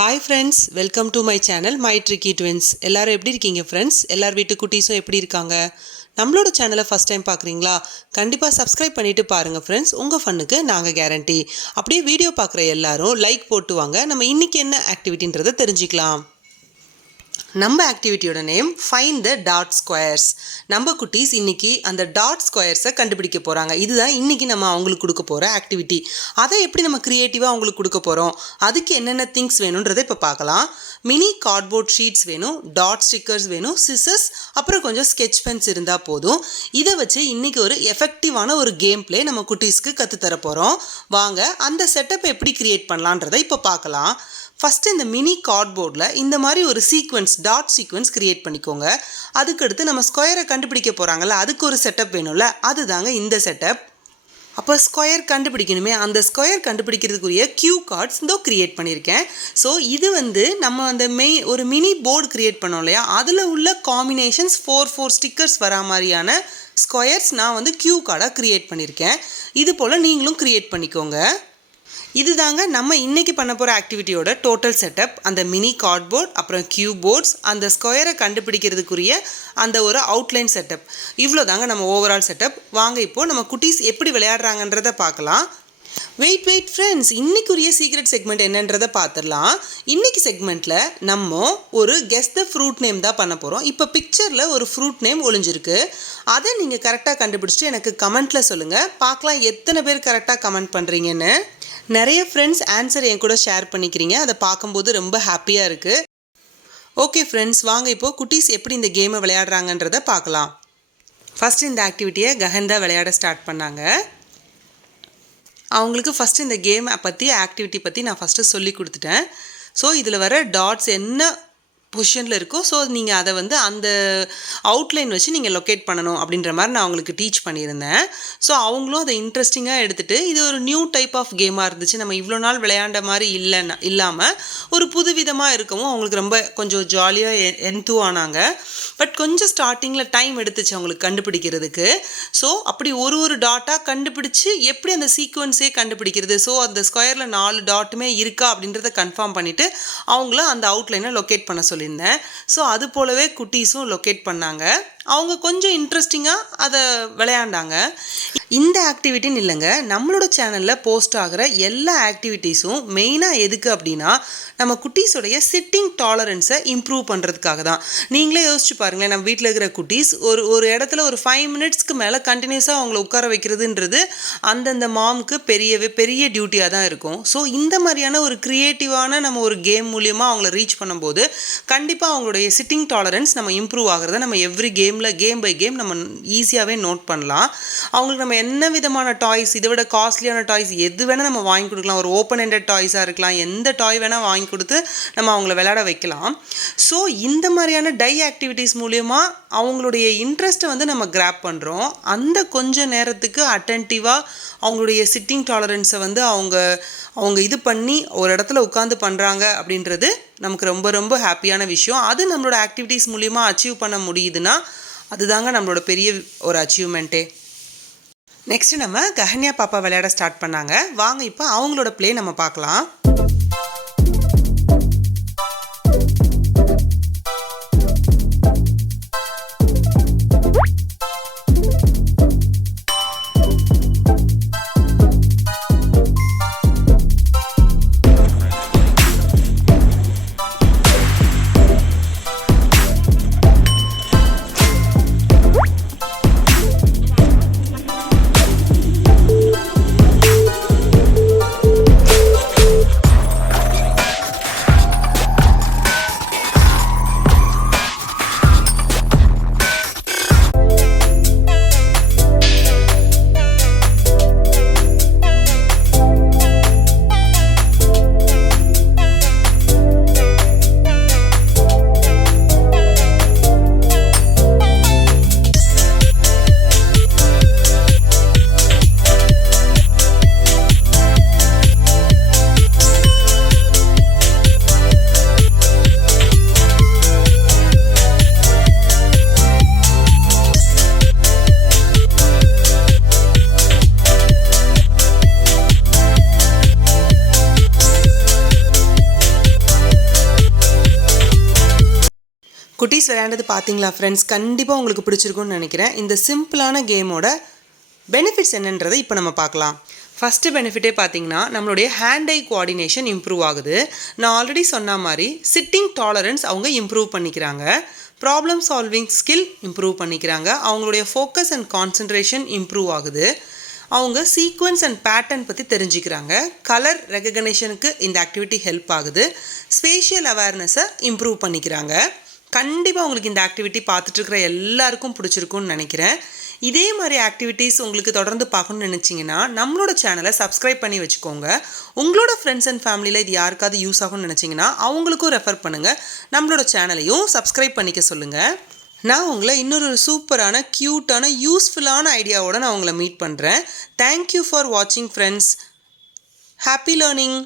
Hi friends, welcome to my channel My Tricky Twins. எல்லாரும் எப்படி இருக்கீங்க friends? எல்லார் வீட்டு குட்டீஸும் எப்படி இருக்காங்க? நம்மளோட சேனலை ஃபர்ஸ்ட் டைம் பார்க்குறீங்களா? கண்டிப்பாக சப்ஸ்கிரைப் பண்ணிட்டு பாருங்கள் ஃப்ரெண்ட்ஸ். உங்கள் ஃபன்னுக்கு நாங்கள் கேரண்டி. அப்படியே வீடியோ பார்க்குற எல்லாரும் லைக் போட்டு வாங்க. நம்ம இன்றைக்கி என்ன ஆக்டிவிட்டின்றதை தெரிஞ்சுக்கலாம். நம்ம ஆக்டிவிட்டியோட name find the dot squares. நம்ம குட்டீஸ் இன்றைக்கி அந்த டாட் ஸ்கொயர்ஸை கண்டுபிடிக்க போகிறாங்க. இதுதான் இன்றைக்கி நம்ம அவங்களுக்கு கொடுக்க போகிற ஆக்டிவிட்டி. அதை எப்படி நம்ம க்ரியேட்டிவாக அவங்களுக்கு கொடுக்க போகிறோம், அதுக்கு என்னென்ன திங்ஸ் வேணுன்றதை இப்போ பார்க்கலாம். மினி கார்ட்போர்ட் ஷீட்ஸ் வேணும், டாட் ஸ்டிக்கர்ஸ் வேணும், சிசர்ஸ், அப்புறம் கொஞ்சம் ஸ்கெட்ச் பென்ஸ் இருந்தால் போதும். இதை வச்சு இன்றைக்கி ஒரு எஃபெக்டிவான ஒரு கேம் பிளே நம்ம குட்டீஸ்க்கு கற்றுத்தர போகிறோம். வாங்க அந்த செட்டப் எப்படி க்ரியேட் பண்ணலான்றதை இப்போ பார்க்கலாம். ஃபஸ்ட்டு இந்த மினி கார்ட்போர்டில் இந்த மாதிரி ஒரு சீக்வன்ஸ், டாட் சீக்வன்ஸ் க்ரியேட் பண்ணிக்கோங்க. அதுக்கடுத்து நம்ம ஸ்கொயரை கண்டுபிடிக்க போகிறாங்கல்ல, அதுக்கு ஒரு செட்டப் வேணும்ல, அதுதாங்க இந்த செட்டப். அப்போ ஸ்கொயர் கண்டுபிடிக்கணுமே, அந்த ஸ்கொயர் கண்டுபிடிக்கிறதுக்குரிய கியூ கார்ட்ஸ் இதோ க்ரியேட் பண்ணியிருக்கேன். ஸோ இது நம்ம அந்த ஒரு மினி போர்டு க்ரியேட் பண்ணோம் இல்லையா, அதில் உள்ள காம்பினேஷன்ஸ் 4 ஸ்டிக்கர்ஸ் வரா மாதிரியான ஸ்கொயர்ஸ் நான் கியூ கார்டாக க்ரியேட் பண்ணியிருக்கேன். இது போல் நீங்களும் க்ரியேட் பண்ணிக்கோங்க. இது தாங்க நம்ம இன்றைக்கி பண்ண போகிற ஆக்டிவிட்டியோட டோட்டல் செட்டப். அந்த மினி கார்ட்போர்ட், அப்புறம் கியூ போர்ட்ஸ், அந்த ஸ்கொயரை கண்டுபிடிக்கிறதுக்குரிய அந்த ஒரு அவுட்லைன் செட்டப், இவ்வளோ தாங்க நம்ம ஓவரால் செட்டப். வாங்க இப்போது நம்ம குட்டீஸ் எப்படி விளையாடுறாங்கன்றதை பார்க்கலாம். வெயிட் ஃப்ரெண்ட்ஸ், இன்றைக்குரிய சீக்ரெட் செக்மெண்ட் என்னன்றதை பார்த்துடலாம். இன்றைக்கி செக்மெண்ட்டில் நம்ம ஒரு கெஸ் த ஃப்ரூட் நேம் தான் பண்ண போகிறோம். இப்போ பிக்சரில் ஒரு ஃப்ரூட் நேம் ஒளிஞ்சிருக்கு. அதை நீங்கள் கரெக்டாக கண்டுபிடிச்சிட்டு எனக்கு கமெண்ட்டில் சொல்லுங்கள். பார்க்கலாம் எத்தனை பேர் கரெக்டாக கமெண்ட் பண்ணுறீங்கன்னு. நிறைய ஃப்ரெண்ட்ஸ் ஆன்சர் என் கூட ஷேர் பண்ணிக்கிறீங்க. அதை பார்க்கும்போது ரொம்ப ஹாப்பியாக இருக்குது. ஓகே ஃப்ரெண்ட்ஸ், வாங்க இப்போது குட்டீஸ் எப்படி இந்த கேமை விளையாடுறாங்கன்றதை பார்க்கலாம். ஃபஸ்ட்டு இந்த ஆக்டிவிட்டியை கஹன் தான் விளையாட ஸ்டார்ட் பண்ணாங்க. அவங்களுக்கு ஃபஸ்ட்டு இந்த கேமை பற்றி, ஆக்டிவிட்டி பற்றி நான் ஃபஸ்ட்டு சொல்லி கொடுத்துட்டேன். ஸோ இதில் வர டாட்ஸ் என்ன பொசிஷனில் இருக்கோ, ஸோ நீங்கள் அதை அந்த அவுட்லைன் வச்சு நீங்கள் லொக்கேட் பண்ணணும் அப்படின்ற மாதிரி நான் அவங்களுக்கு டீச் பண்ணியிருந்தேன். ஸோ அவங்களும் அதை இன்ட்ரெஸ்டிங்காக எடுத்துகிட்டு, இது ஒரு நியூ டைப் ஆஃப் கேமாக இருந்துச்சு, நம்ம இவ்வளோ நாள் விளையாண்ட மாதிரி இல்லாமல் ஒரு புதுவிதமாக இருக்கவும் அவங்களுக்கு ரொம்ப கொஞ்சம் ஜாலியாக என்தூ ஆனாங்க. பட் கொஞ்சம் ஸ்டார்டிங்கில் டைம் எடுத்துச்சு அவங்களுக்கு கண்டுபிடிக்கிறதுக்கு. ஸோ அப்படி ஒரு டாட்டாக கண்டுபிடிச்சி எப்படி அந்த சீக்வன்ஸே கண்டுபிடிக்கிறது, ஸோ அந்த ஸ்கொயரில் 4 டாட்டுமே இருக்கா அப்படின்றத கன்ஃபார்ம் பண்ணிவிட்டு அவங்களும் அந்த அவுட்லைனை லொக்கேட் பண்ண சொல்லியிருந்தேன். ஸோ அது போலவே குட்டீஸும் லொக்கேட் பண்ணாங்க. அவங்க கொஞ்சம் இன்ட்ரெஸ்டிங்காக அதை விளையாண்டாங்க. இந்த ஆக்டிவிட்டின்னு இல்லைங்க, நம்மளோட சேனலில் போஸ்ட் ஆகிற எல்லா ஆக்டிவிட்டீஸும் மெயினாக எதுக்கு அப்படின்னா, நம்ம குட்டீஸோடைய சிட்டிங் டாலரன்ஸை இம்ப்ரூவ் பண்ணுறதுக்காக தான். நீங்களே யோசிச்சு பாருங்களேன், நம்ம வீட்டில் இருக்கிற குட்டீஸ் ஒரு இடத்துல ஒரு 5 மினிட்ஸ்க்கு மேலே கண்டினியூஸாக அவங்கள உட்கார வைக்கிறதுன்றது அந்தந்த மாமுக்கு பெரிய டியூட்டியாக தான் இருக்கும். ஸோ இந்த மாதிரியான ஒரு க்ரியேட்டிவான நம்ம ஒரு கேம் மூலியமாக அவங்கள ரீச் பண்ணும்போது கண்டிப்பாக அவங்களுடைய சிட்டிங் டாலரன்ஸ் நம்ம இம்ப்ரூவ் ஆகிறத நம்ம எவ்ரி கேம் பை கேம் நம்ம ஈஸியாகவே நோட் பண்ணலாம். அவங்களுக்கு நம்ம என்ன விதமான டாய்ஸ், இதை விட காஸ்ட்லியான டாய்ஸ் எது வேணால் நம்ம வாங்கி கொடுக்கலாம். ஒரு ஓப்பன் எண்டட் டாய்ஸாக இருக்கலாம், எந்த டாய் வேணால் வாங்கி கொடுத்து நம்ம அவங்கள விளையாட வைக்கலாம். ஸோ இந்த மாதிரியான டை ஆக்டிவிட்டீஸ் மூலிமா அவங்களுடைய இன்ட்ரெஸ்ட்டை நம்ம கிராப் பண்ணுறோம். அந்த கொஞ்ச நேரத்துக்கு அட்டென்டிவாக அவங்களுடைய சிட்டிங் டாலரன்ஸை அவங்க இது பண்ணி ஒரு இடத்துல உட்காந்து பண்ணுறாங்க அப்படின்றது நமக்கு ரொம்ப ரொம்ப ஹாப்பியான விஷயம். அது நம்மளோட ஆக்டிவிட்டீஸ் மூலிமா அச்சீவ் பண்ண முடியுதுன்னா அதுதாங்க நம்மளோட பெரிய ஒரு அச்சீவ்மெண்ட்டே. நெக்ஸ்ட்டு நம்ம கஹன்யா பாப்பா விளையாட ஸ்டார்ட் பண்ணாங்க. வாங்க இப்போ அவங்களோட ப்ளே நம்ம பார்க்கலாம். குட்டீஸ் விளையாண்டது பார்த்தீங்களா ஃப்ரெண்ட்ஸ்? கண்டிப்பாக உங்களுக்கு பிடிச்சிருக்கும்னு நினைக்கிறேன். இந்த சிம்பிளான கேமோட பெனிஃபிட்ஸ் என்னன்றதை இப்போ நம்ம பார்க்கலாம். ஃபஸ்ட்டு பெனிஃபிட்டே பார்த்தீங்கன்னா நம்மளுடைய ஹேண்ட் ஐ கோஆர்டினேஷன் இம்ப்ரூவ் ஆகுது. நான் ஆல்ரெடி சொன்ன மாதிரி சிட்டிங் டாலரன்ஸ் அவங்க இம்ப்ரூவ் பண்ணிக்கிறாங்க. ப்ராப்ளம் சால்விங் ஸ்கில் இம்ப்ரூவ் பண்ணிக்கிறாங்க. அவங்களுடைய ஃபோக்கஸ் அண்ட் கான்சன்ட்ரேஷன் இம்ப்ரூவ் ஆகுது. அவங்க சீக்வன்ஸ் அண்ட் பேட்டர்ன் பற்றி தெரிஞ்சுக்கிறாங்க. கலர் ரெகக்னேஷனுக்கு இந்த ஆக்டிவிட்டி ஹெல்ப் ஆகுது. ஸ்பேஷியல் அவேர்னஸை இம்ப்ரூவ் பண்ணிக்கிறாங்க. கண்டிப்பாக உங்களுக்கு இந்த ஆக்டிவிட்டி பார்த்துட்ருக்கிற எல்லாருக்கும் பிடிச்சிருக்குன்னு நினைக்கிறேன். இதே மாதிரி ஆக்டிவிட்டீஸ் உங்களுக்கு தொடர்ந்து பார்க்கணுன்னு நினச்சிங்கன்னா நம்மளோட சேனலை சப்ஸ்கிரைப் பண்ணி வச்சுக்கோங்க. உங்களோட ஃப்ரெண்ட்ஸ் அண்ட் ஃபேமிலியில் இது யாருக்காவது யூஸ் ஆகும்னு நினச்சிங்கன்னா அவங்களுக்கும் ரெஃபர் பண்ணுங்கள். நம்மளோட சேனலையும் சப்ஸ்கிரைப் பண்ணிக்க சொல்லுங்கள். நான் உங்களை இன்னொரு சூப்பரான க்யூட்டான யூஸ்ஃபுல்லான ஐடியாவோடு நான் உங்களை மீட் பண்ணுறேன். தேங்க்யூ ஃபார் வாட்சிங் ஃப்ரெண்ட்ஸ். Happy learning.